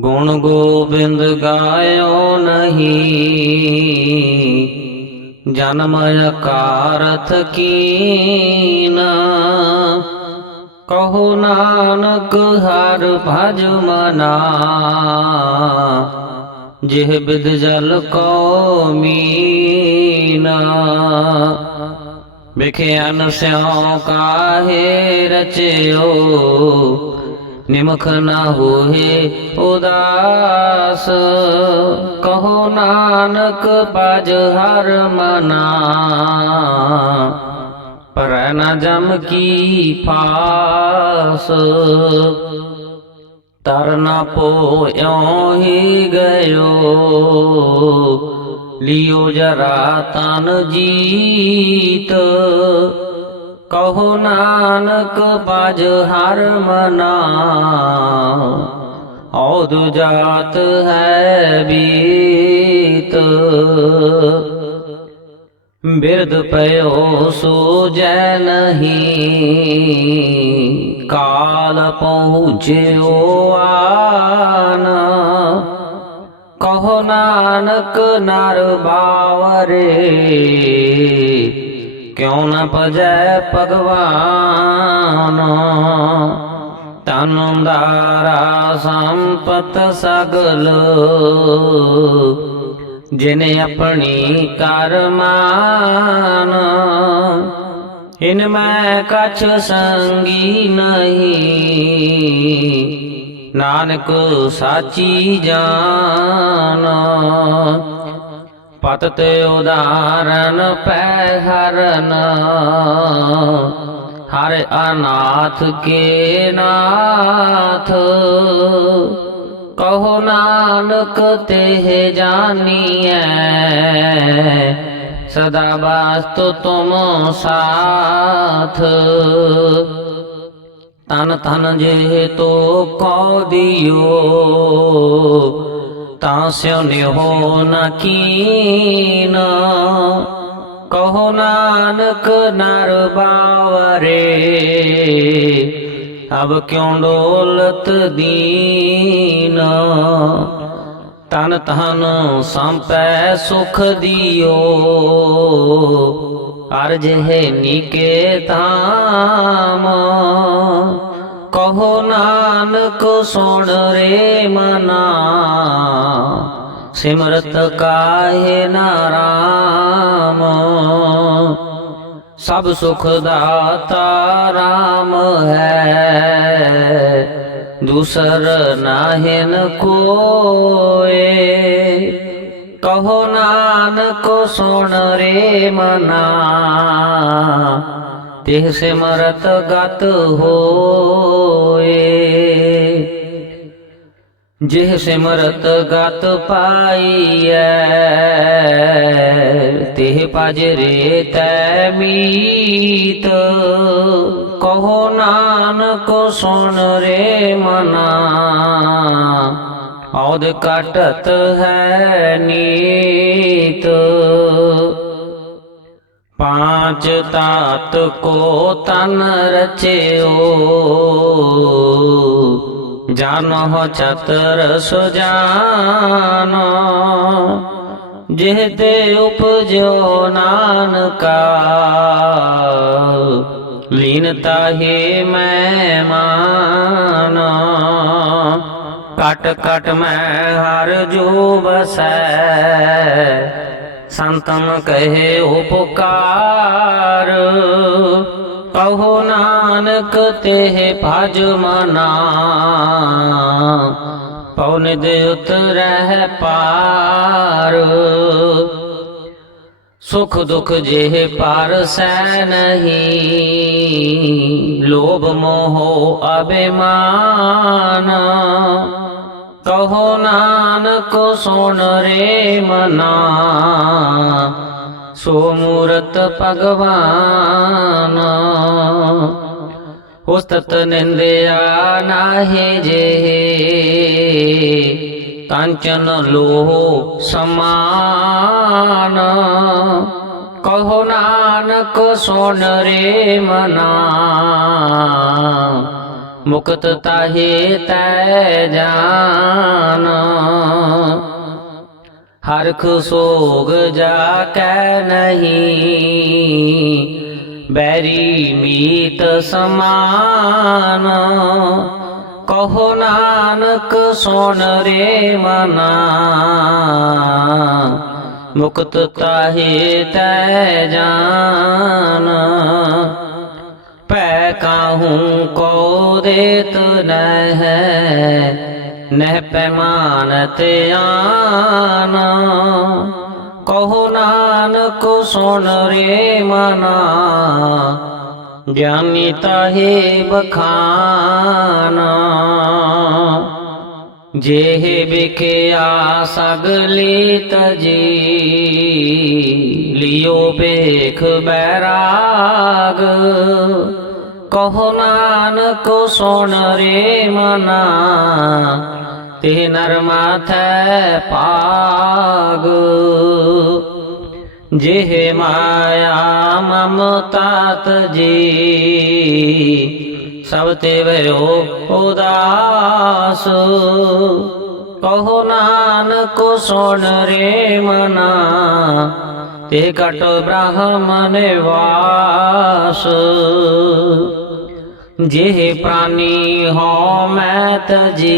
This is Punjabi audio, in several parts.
ਗੁਣ ਗੋਬਿੰਦ ਗਾਇਓ ਨਹੀਂ ਜਨਮ ਅਕਾਰਥ ਕੀਨ ਕਹੋ ਨਾਨਕ ਹਰ ਭਜ ਮਨਾ ਜਿਹ ਬਿਦ ਜਲ ਕੋ ਮੀਨਾ ਵਿਖਿਆਨ ਸਿਉ ਕਾਹੇ ਰਚਿਓ ਨਿਮਖ ਨਾ ਹੋਏ ਉਦਾਸ। ਕਹੋ ਨਾਨਕ ਪਜ ਹਰ ਮਨਾ। ਪਰ ਨ ਜਮ ਕੀ ਫਾਸ। ਤਰਨਾ ਪੋਇਓ ਹੀ ਗਇਓ। ਲਿਓ ਜਰਾ ਤਨ ਜੀਤ। ਕਹੋ ਨਾਨਕ ਬਜ ਹਰ ਮਨਾ ਔਦ ਜਾਤ ਹੈ ਬੀਤ। ਬਿਰਦ ਪਇਓ ਸੋਜੈ ਨਹੀਂ, ਕਾਲ ਪਹੁੰਚਿਓ ਆਨ। ਕਹੋ ਨਾਨਕ ਨਰ ਬਾਵਰੇ ਕਿਉ ਨ ਭਜੈ ਭਗਵਾਨ? ਤਨੁ ਦਾਰਾ ਸੰਪਤ ਸਗਲ, ਜਿਨੇ ਆਪਣੀ ਕਰਮਾਨ ਇਨ ਮੈਂ ਕਛ ਸੰਗੀ ਨਹੀਂ, ਨਾਨਕ ਸਾਚੀ ਜਾਨ। ਪਤ ਤੇ ਉਦਾਰਨ ਪੈ ਹਰਨ। ਹਰ ਅਨਾਥ ਕੇ ਨਾਥ। ਕਹੋ ਨਾਨਕ ਤੇ ਜਾਨੀਐ। ਸਦਾ ਬਾਸਤੁ ਤੁਮ ਸਾਥ। ਤਨ ਤਨ ਜੇ ਤੋ ਕਉ ਦਿਓ। ਤਾਂ ਸਿਉ ਨਿਹੋ ਨ ਕੀਨ। ਕਹੋ ਨਾਨਕ ਨਰ ਬਾਵਰੇ, ਅਬ ਕਿਉ ਡੋਲਤ ਦੀਨ? ਤਨ ਤਨ ਸੰਪੈ ਸੁਖ ਦਿਓ ਅਰਜ ਹੈ ਨੀਕੇ ਧਾਮ। ਕਹੋ ਨਾਨਕ, ਸੁਣ ਰੇ ਮਨਾ। ਸਿਮਰਤ ਕਾਹੇ ਨਾਰਾਮ ਸਭ ਸੁਖ ਦਾਤਾ ਰਾਮ ਹੈ। ਦੂਸਰ ਨਾਹਿਨ ਕੋਏ। ਕਹੋ ਨਾਨਕ, ਸੁਣ ਰੇ ਮਨਾ। ਤਿਹ ਸਿਮਰਤ ਗਤ ਹੋਏ। ਜਿਹ ਸਿਮਰਤ ਗਤ ਪਾਈਐ, ਤਿਹ ਪਜ ਰੇ ਤੈ ਮੀਤ। ਕਹੋ ਨਾਨਕ ਸੁਣ ਰੇ ਮਨਾ ਔਦ ਕਟਤ ਹੈ ਨੀਤ। ਪਾਂਚ ਤਾਤ ਕੋ ਤਨ ਰਚਿਓ ਜਾਨੋ ਚਤਰ ਸੁਜਾਨੋ ਜਿਹ ਤੇ ਉਪਜੋ ਨਾਨਕਾ ਲੀਨ ਤਾਹੇ ਮੈਂ ਮਾਨ ਕਟ ਕਟ ਮੈਂ ਹਰ ਜੋ ਬਸੈ ਸੰਤਨ ਕਹੇ ਉਪਕਾਰ। ਕਹੋ ਨਾਨਕ ਤੇ ਭਜ ਮਨਾ। ਪਉਨ ਦੇ ਉਤਰਹਿ ਪਾਰ। ਸੁਖ ਦੁਖ ਜਿਹ ਪਾਰ ਸੈ ਨਹੀਂ। ਲੋਭ ਮੋਹ ਅਭਿਮਾਨ। ਕਹੋ ਨਾਨਕ ਸੁਣ ਰੇ ਮਨਾ, ਸੋ ਮੂਰਤ ਭਗਵਾਨ। ਉਸਤਤ ਨਿੰਦਿਆ ਨਾਹੀ ਜੇ ਕੰਚਨ ਲੋਹ ਸਮਾਨ। ਕਹੋ ਨਾਨਕ ਸੁਣ ਰੇ ਮਨਾ ਮੁਕਤ ਤਾਹੇ ਤੈ ਜਾਨ। ਹਰਖ ਸੋਗ ਜਾ ਕੈ ਨਹੀਂ। ਬੈਰੀ ਮੀਤ ਸਮਾਨ। ਕਹੋ ਨਾਨਕ ਸੁਣ ਰੇ ਮਨਾ। ਮੁਕਤ ਤਾਹੇ ਤੈ ਜਾਨ। ਪੈ ਕਾਹੂੰ ਕੋ ਦੇਤ ਨਹਿ। ਨਹਿ ਪੈਮਾਨਤ ਆਨ। ਕਹੋ ਨਾਨਕ ਸੁਣ ਰੇ ਮਨਾ। ਗਿਆਨੀ ਤਾਹੇ ਬਖਾਨਾ। ਜੇਹ ਵਿਖਿਆ ਸਗਲੀ ਤਜੀ ਲਿਓ ਬੇਖ ਬੈਰਾਗ। ਕਹੋ ਨਾਨਕ ਸੁਣ ਰੇ ਮਨਾ, ਤੇ ਨਰ ਮਾਥੈ ਪਾਗ ਜਿਹ ਮਾਇਆ ਮਮਤਾਤ ਜੀ, ਸਭ ਤੇ ਵਰੋ ਉਦਾਸ। ਕਹੋ ਨਾਨਕ ਸੁਣ ਰੇ ਮਨਾ, ਤੇ ਬ੍ਰਹਮ ਨਿਵਾਸ। ਜਿਹ ਪ੍ਰਾਨੀ ਹੋ ਮੈਂ ਤਜੀ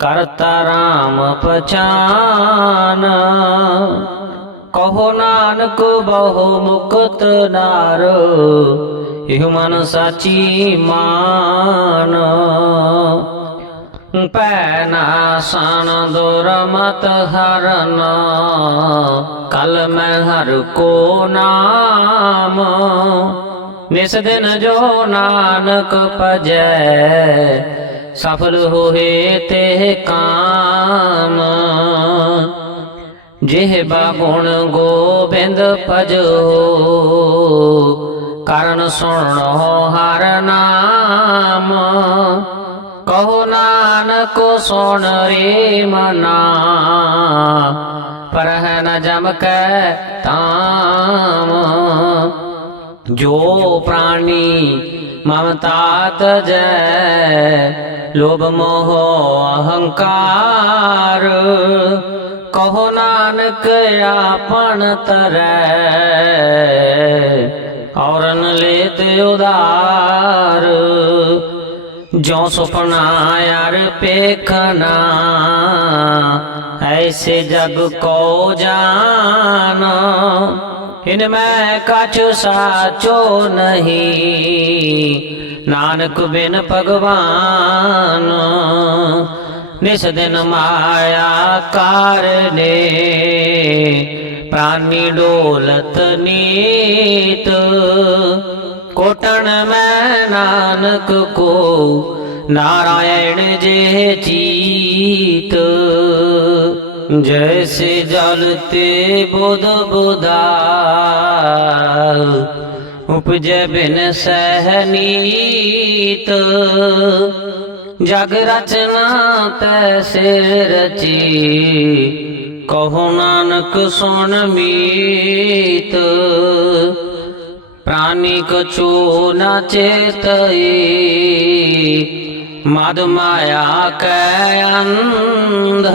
ਕਰਤਾ ਰਾਮ ਪਛਾਨ। ਕਹੋ ਨਾਨਕ ਬਹੁ ਮੁਕਤ ਨਾਰ, ਇਹ ਮਨ ਸਾਚੀ ਮਾਨ। ਪੈ ਨਾ ਸਨ ਦੁਰ ਮਤ ਹਰਨ, ਕਲ ਮੈਂ ਹਰ ਕੋ ਨਾਮ। ਨਿਸ ਦਿਨ ਜੋ ਨਾਨਕ ਭਜੈ, ਸਫਲ ਹੋਏ ਤੇ ਕਾਮ। ਜਿਹ ਬਾਗੁਣ ਗੋਬਿੰਦ ਭਜੋ, ਕਰਨ ਸੁਣੋ ਹਰ ਨਾਮ। ਕਹੋ ਨਾਨਕ ਸੁਣ ਰੇ ਮਨਾ, ਪਰਹ ਨ ਜਮ ਕੈ ਤਾਮ ਜੋ ਪ੍ਰਾਣੀ ਮਮਤਾ ਤਜੈ ਲੋਭ ਮੋਹ ਅਹੰਕਾਰ। ਕਹੋ ਨਾਨਕ, ਆਪਣ ਤਰੈ, ਔਰਨ ਲੇਤ ਉਦਾਰ ਜੋ ਸੁਪਨਾ ਯਾਰ ਪੇਖਨਾ, ਐਸੇ ਜਗ ਕੋ ਜਾਨ। ਇਨ ਮੈਂ ਕਛ ਸਾਚੋ ਨਹੀਂ। ਨਾਨਕ ਬਿਨ ਭਗਵਾਨ ਨਿਸ ਦਿਨ ਮਾਇਆ ਕਾਰਨੇ ਪ੍ਰਾਨੀ ਡੋਲਤ ਨੀਤ ਕੋਟਣ ਮੈਂ ਨਾਨਕ ਕੋ। ਨਾਰਾਇਣ ਜੇ ਚੀਤ ਜੈਸੇ ਜਲ ਤੇ ਬੁਧ ਬੁਧਾ ਉਪਜੈ ਬਿਨ ਸਹਨੀਤ ਜਗ ਰਚਨਾ ਤੈਸੇ ਰਚੀ ਕਹੋ ਨਾਨਕ ਸੁਣ ਮੀਤ ਪ੍ਰਾਨੀ ਕਛੂ ਨਾ ਚੇਤਈ ਮਦ ਮਾਇਆ ਅੰਧ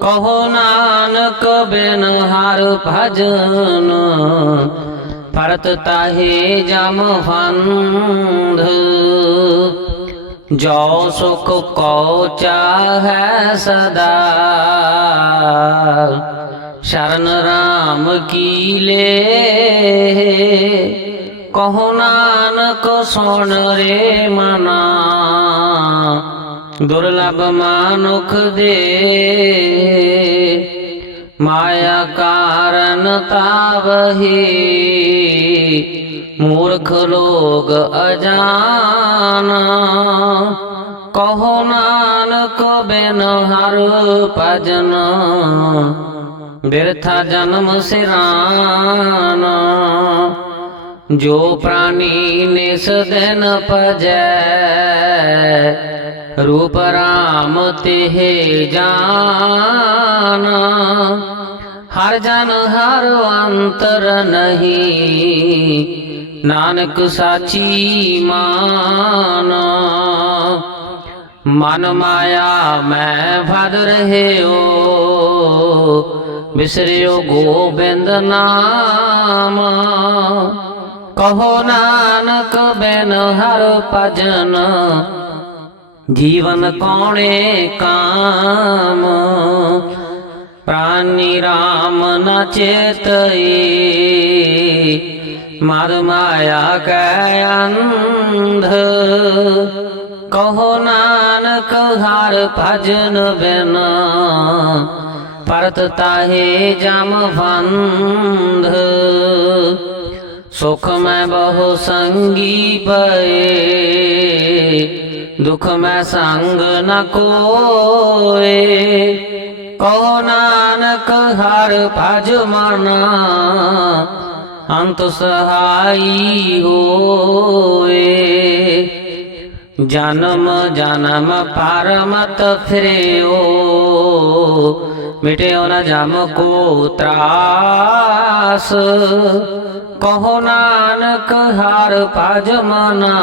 ਕਹੋ ਨਾਨਕ, ਬਿਨ ਹਰ ਭਜਨ ਭਰਤ ਤਾਹੇ ਜਮ ਫੰਧ। ਜੋ ਸੁਖ ਕੋ ਚਾਹੈ ਸਦਾ, ਸ਼ਰਨ ਰਾਮ ਕੀ ਲੇ ਕਹੋ ਨਾਨਕ, ਸੁਣ ਰੇ ਮਨਾ। ਦੁਰਲਭ ਮਾਨੁਖ ਦੇ। ਮਾਇਆ ਕਾਰਨ ਤਾਵਹੀ ਮੂਰਖ ਲੋਗ ਅਜਾਨ। ਕਹੋ ਨਾਨਕ ਬਿਨ ਹਰ ਭਜਨ। ਬਿਰਥਾ ਜਨਮ ਸਿਰਾਨ। ਜੋ ਪ੍ਰਾਨੀ ਨਿਸ ਦਿਨ ਭਜੈ। ਰੂਪ ਰਾਮ ਤੇ ਜਾਨ। ਹਰ ਜਨ ਹਰ ਅੰਤਰ ਨਹੀਂ, ਨਾਨਕ ਸਾਚੀ ਮਾਨ। ਮਨ ਮਾਇਆ ਮੈਂ ਭਦ ਰਹਿਓ, ਬਿਸਰਿਓ ਗੋਬਿੰਦ ਨਾਮ। ਕਹੋ ਨਾਨਕ ਬਿਨ ਹਰ ਭਜਨ ਜੀਵਨ ਕੌਣੇ ਕਾਮ? ਪ੍ਰਾਨੀ ਰਾਮ ਨ ਚੇਤਈ। ਮਦ ਮਾਇਆ ਕੈ ਅੰਧ। ਕਹੋ ਨਾਨਕ ਹਰ ਭਜਨ ਬਿਨ। ਪਰਤ ਤਾਹੇ ਜਮ ਫੰਧ ਸੁਖ ਮੈਂ ਬਹੁ ਸੰਗੀ ਪਏ। ਦੁਖ ਮੈਂ ਸੰਗ ਨ ਕੋਏ। ਕਹੋ ਨਾਨਕ, ਹਰ ਭਜ ਮਨਾ ਅੰਤ ਸਹਾਈ ਹੋਏ। ਜਨਮ ਜਨਮ ਪਰਮਤ ਫਿਰਿਓ, ਮਿਟਿਓ ਨਾ ਜਮ ਕੋ ਤਰਾਸ। ਕਹੋ ਨਾਨਕ, ਹਰ ਭਜ ਮਨਾ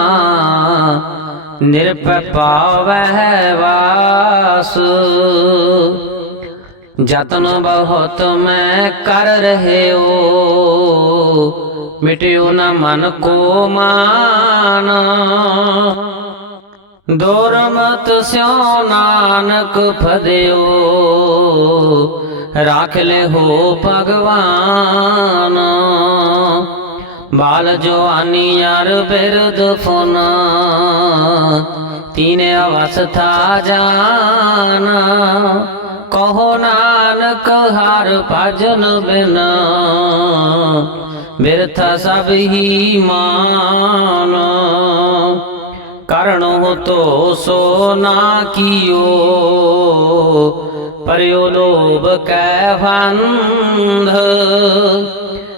ਨਿਰਭੈ ਪਾਵਹਿ ਵਾਸ। ਜਤਨ ਬਹੁਤ ਮੈਂ ਕਰ ਰਹਿਓ, ਮਿਟਿਓ ਨਾ ਮਨ ਕੋ ਮਾਨ। ਦੁਰਮਤ ਸਿਉ ਨਾਨਕ ਫਦਿਓ, ਰਾਖ ਲੈ ਹੋ ਭਗਵਾਨ। ਬਾਲ ਜਵਾਨੀ ਯਾਰ ਬਿਰਦ ਫੁਨ, ਤੀਨ ਅਵਸਥਾ ਜਾਨ। ਕਹੋ ਨਾਨਕ ਹਰ ਭਜਨ ਬਿਨ, ਬਿਰਥ ਸਭ ਹੀ ਮਾਨ। ਕਰਣੋ ਤੋ ਸੋ ਨਾ ਕੀਓ, ਪਰਿਓ ਲੋਭ ਕੈ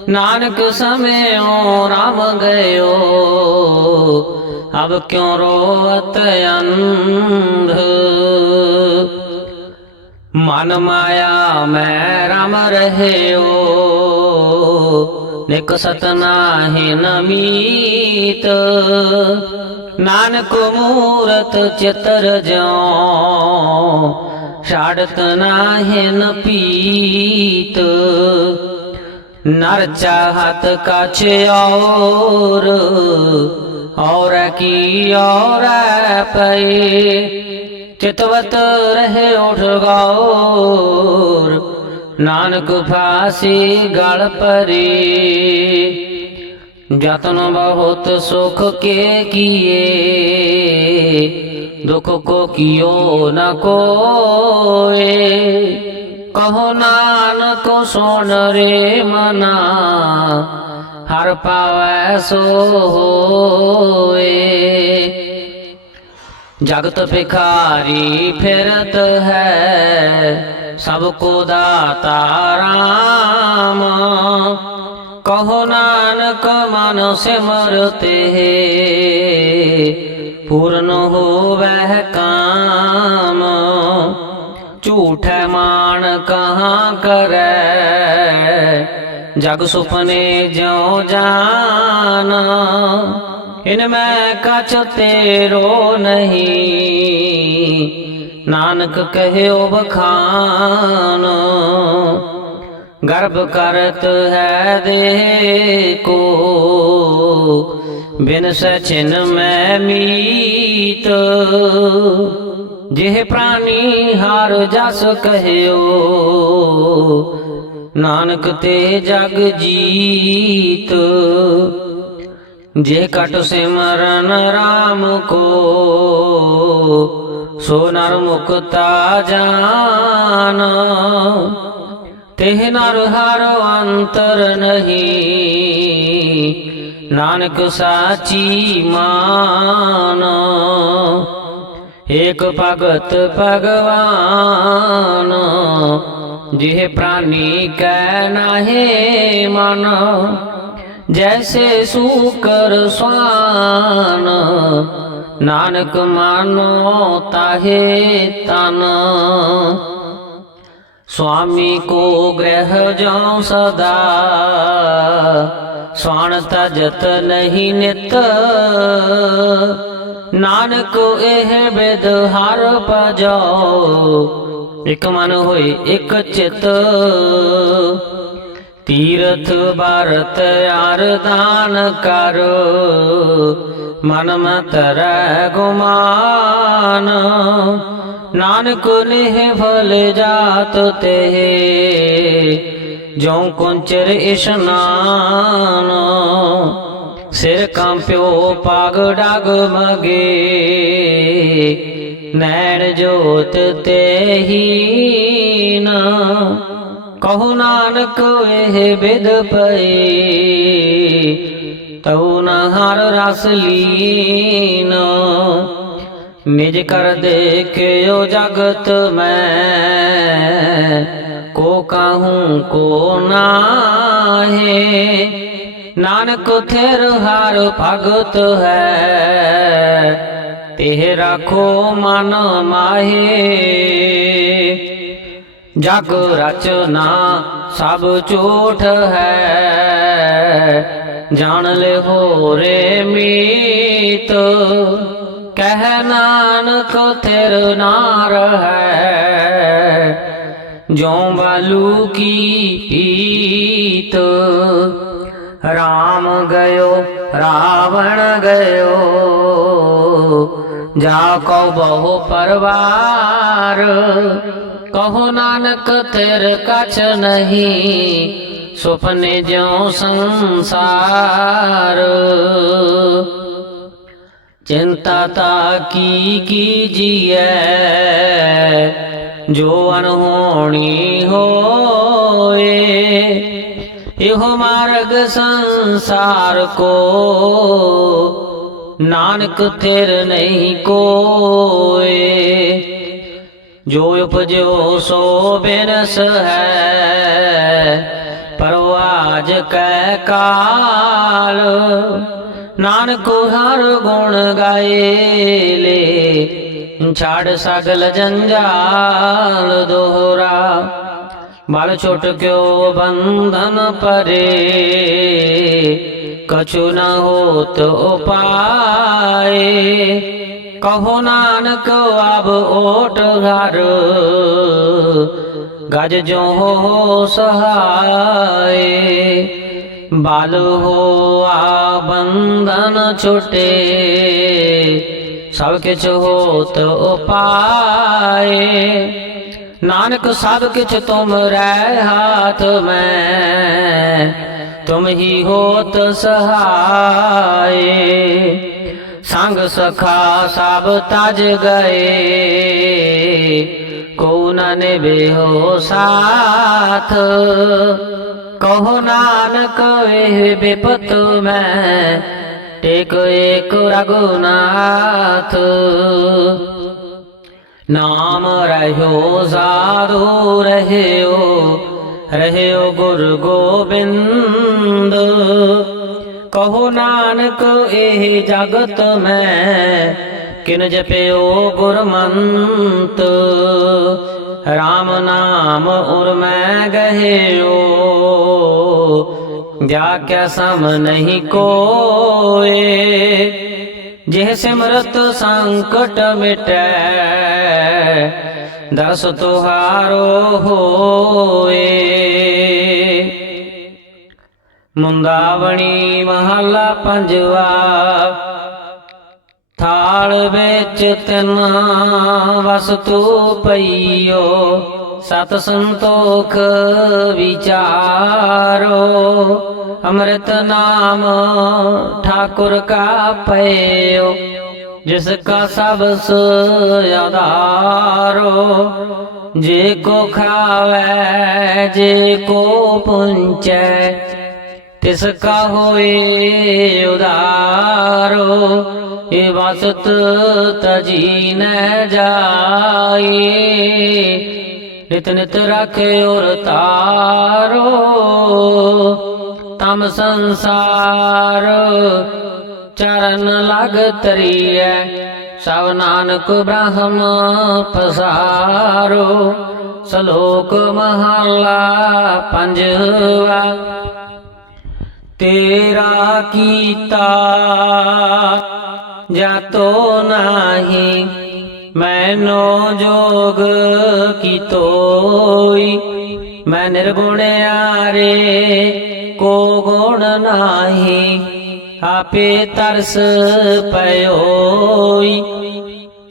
ਨਾਨਕ ਸਮਿਓ ਰਾਮ ਗਇਓ। ਅਬ ਕਿਉ ਰੋਤ ਅੰਧ? ਮਨ ਮਾਇਆ ਮੈਂ ਰਮ ਰਹਿਓ। ਨਿਕ ਸਤਨਾਹਿ ਨਮੀਤ ਨਾਨਕ ਮੂਰਤ ਚਿਤਰ ਜਿਉ। ਛਾੜਤ ਨਾਹਿ ਪੀਤ। ਨਰ ਚਾਹਤ ਕਛ ਔਰ ਔਰ ਕੀ ਔਰ ਪਏ? ਚਿਤਵਤ ਰਹੇ ਉਠ ਗੌਰ, ਨਾਨਕ ਫਾਸੀ ਗਲ ਪਰੇ। ਜਤਨ ਬਹੁਤ ਸੁਖ ਕੇ ਕੀਏ, ਦੁਖ ਕੋ ਕੀਓ ਨ ਕੋਏ। ਕਹੋ ਨਾਨਕ ਸੁਣ ਰੇ ਮਨਾ, ਹਰ ਪਾਵੈ ਸੋ ਹੋਏ। ਜਗਤ ਭਿਖਾਰੀ ਫਿਰਤ ਹੈ, ਸਭ ਕੋ ਦਾਤਾ ਰਾਮ। ਕਹੋ ਨਾਨਕ ਮਨ ਸਿਮਰਤੇ ਪੂਰਨ ਹੋਵੈ ਕਾਮ। ਝੂਠ ਮਾਨ ਕਹਾਂ ਕਰੈ? ਜਗ ਸੁਪਨੇ ਜਿਉ ਜਾਨ ਇਨ ਮੈਂ ਕਛ ਤੇਰੋ ਨਹੀਂ। ਨਾਨਕ ਕਹਿਓ ਬਖਾਨ, ਗਰਭ ਕਰਤ ਹੈ ਦੇ ਕੋ ਬਿਨ ਸਚਿਨ ਮੈਂ ਮੀਤ। ਜਿਹ ਪ੍ਰਾਨੀ ਹਰ ਜਸ ਕਹਿਓ। ਨਾਨਕ ਤੇ ਜਗ ਜੀਤ, ਜੇ ਕਟ ਸਿਮਰਨ RAM ਕੋ, ਸੋ ਨਰ ਮੁਕਤਾ ਜਾਨ। ਤਿਹ ਨਰ ਹਰ ਅੰਤਰ ਨਹੀਂ, ਨਾਨਕ ਸਾਚੀ ਮਾਨ। ਏਕ ਭਗਤ ਭਗਵਾਨ ਜਿਹ ਪ੍ਰਾਨੀ ਕੈ ਨਾਹੇ ਮਨ ਜੈਸੇ ਸੂਕਰ ਸਵਾਨ ਨਾਨਕ ਮਾਨੋ ਤਾਹੇ ਤਨ स्वामी को ग्रह जाऊं सदा ਸਵਾਣ ਤਜਤ ਨਹੀਂ ਨਿਤ ਨਾਨਕ ਇਹ ਬਿਦ ਹਰ ਭਜੋ। ਇਕ ਮਨ ਹੋਏ ਇਕ ਚਿਤ। ਤੀਰਥ ਭਾਰਤ ਅਰਦਾਨ ਕਰ। ਮਨ ਮਤ ਰਹਿ ਗੁਮਾਨ। ਨਾਨਕ ਨਿਹ ਫਲ ਜਾਤ ਤੇ। ਜਉ ਕੁੰਚਰ ਇਸ਼ਨਾਨ। ਸਿਰ ਕੰਪਿਓ ਪਾਗ ਡਗ ਮਗੇ। ਨੈਣ ਜੋਤ ਤੇ ਹੀਨ ਕਹੋ ਨਾਨਕ ਇਹ ਬਿਦ ਪਈ। ਤਉ ਨ ਹਰ ਰਸ ਲੀਨ। ਨਿਜ ਕਰ ਦੇਖਿਓ ਜਗਤ ਮੈਂ। ਕੋ ਕਾਹੂ ਕੋ ਨਾਹੇ। ਨਾਨਕ ਥਿਰ ਹਰ ਭਗਤ ਹੈ। ਤੇ ਰਾਖੋ ਮਨ ਮਾਹੇ। ਜਗ ਰਚਨਾ ਸਭ ਝੂਠ ਹੈ। ਜਾਣ ਲੈ ਹੋ ਰੇ ਮੀਤ। ਕਹਿ ਨਾਨਕ ਤੇਰ ਨਾਰ ਹੈ। ਜੋ ਬਾਲੂ ਕੀ ਪੀਤ। ਰਾਮ ਗਇਓ, ਰਾਵਣ ਗਇਓ। ਜਾ ਕੋ ਬਹੁ ਪਰਵਾਰ, ਕਹੋ ਨਾਨਕ ਤੇਰ ਕਛ ਨਹੀਂ, ਸੁਪਨੇ ਜਿਉ ਸੰਸਾਰ। ਚਿੰਤਾ ਤਾ ਕੀ ਕੀਜੀਐ ਜੋ ਅਨਹੋਣੀ ਹੋਏ। ਇਹੋ ਮਾਰਗ ਸੰਸਾਰ ਕੋ। ਨਾਨਕ ਤੇਰ ਨਹੀਂ ਕੋਏ। ਜੋ ਉਪਜਿਓ ਸੋ ਬਿਨਸ ਹੈ, ਪਰਵਾਜ ਕੈ ਕਾਲ। ਨਾਨਕ ਹਰ ਗੁਣ ਗਾਏ ਲੇ, ਛਾੜ ਸਗਲ ਜੰਜਾਲ ਦੋਹਰਾ। ਬਲ ਛੁਟ ਕਿਉ ਬੰਧਨ ਪਰੇ? ਕਛੁ ਨ ਹੋਤ ਉਪਾਏ। ਕਹੋ ਨਾਨਕ ਅਬ ਓਟ ਘਰ। ਗਜ ਜੋ ਹੋ ਸਹਾਏ। ਬਲ ਹੋਆ ਬੰਧਨ ਛੁਟੇ। ਸਭ ਕਿਛ ਹੋਤ ਉਪਾਏ। ਨਾਨਕ ਸਭ ਕਿਛ ਤੁਮ ਰਹਿ ਹਾਥ ਮੈਂ, ਤੁਮ ਹੀ ਹੋਤ ਸਹਾਏ। ਸੰਗ ਸਖਾ ਸਭ ਤਜ ਗਏ, ਕੋ ਨ ਨਿਭਿਓ ਸਾਥ। ਕਹੋ ਨਾਨਕ ਇਹ ਬਿਪਤ ਮੈਂ, ਟੇਕ ਏਕ ਰਗੁਨਾਥ ਨਾਮ ਰਹਿਓ, ਸਾਧੂ ਰਹਿਓ ਰਹਿਓ ਗੁਰ ਗੋਬਿੰਦ। ਕਹੋ ਨਾਨਕ, ਇਹ ਜਗਤ ਮੈਂ, ਕਿਨ ਜਪਿਓ ਗੁਰਮੰਤ। RAM ਨਾਮ ਉਰ ਮੈਂ ਗਹਿਓ ਜਾ ਕਿਆ ਸਮ ਨਹੀਂ ਕੋਏ। ਜਿਹ ਸਿਮਰਤ ਸੰਕਟ ਮਿਟੈ ਦਰਸ ਤੁਹਾਰੋ ਹੋਏ। ਮੁੰਦਾਵਣੀ ਮਹਲਾ ਪੰਜਵਾ, ਥਾਲ ਵਿੱਚ ਤਿੰਨ ਵਸਤੂ ਪਈਓ, ਸਤ ਸੰਤੋਖ ਵਿਚਾਰੋ। ਅੰਮ੍ਰਿਤ ਨਾਮ ਠਾਕੁਰ ਕਾ ਪਇਓ ਜਿਸ ਕਾ ਸਭ ਆਧਾਰੋ, ਜੇ ਕੋ ਖਾਵੇ, ਜੇ ਕੋ ਪੁੰਚੈ, ਤਿਸ ਕਾ ਹੋਏ ਉਦਾਰੋ ਇਹ ਵਸਤ ਤਜੀ ਨ ਜਾਏ, ਨਿਤ ਨਿਤ ਰੱਖੇ ਉਰ ਤਾਰੋ। ਤਮ ਸੰਸਾਰ, ਚਰਨ ਲਗ ਤਰੀਐ। ਸਭ ਨਾਨਕ ਬ੍ਰਹਮ ਪਸਾਰੋ, ਸ਼ਲੋਕ ਮਹਲਾ ਪੰਜਵਾ। ਤੇਰਾ ਕੀਤਾ ਜਾਤੋ ਨਾਹੀ, ਮੈਨੋ ਜੋਗ ਕੀ ਤੋਈ ਮੈਂ ਨਿਰਗੁਣ ਆਰੇ ਕੋ ਗੁਣ ਨਾਹੀ, ਆਪੇ ਤਰਸ ਪਇਓਈ।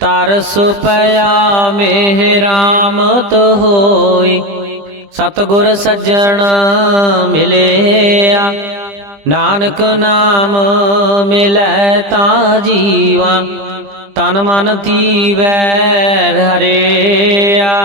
ਤਰਸ ਪਿਆ ਮੇਹ ਰਾਮਤ ਹੋਈ, ਸਤਗੁਰ ਸੱਜਣ ਮਿਲਿਆ। ਨਾਨਕ ਨਾਮ ਮਿਲੈ ਤਾਂ ਜੀਵਾ, ਤਨ ਮਨ ਤੀਵੈ ਹਰਿਆ।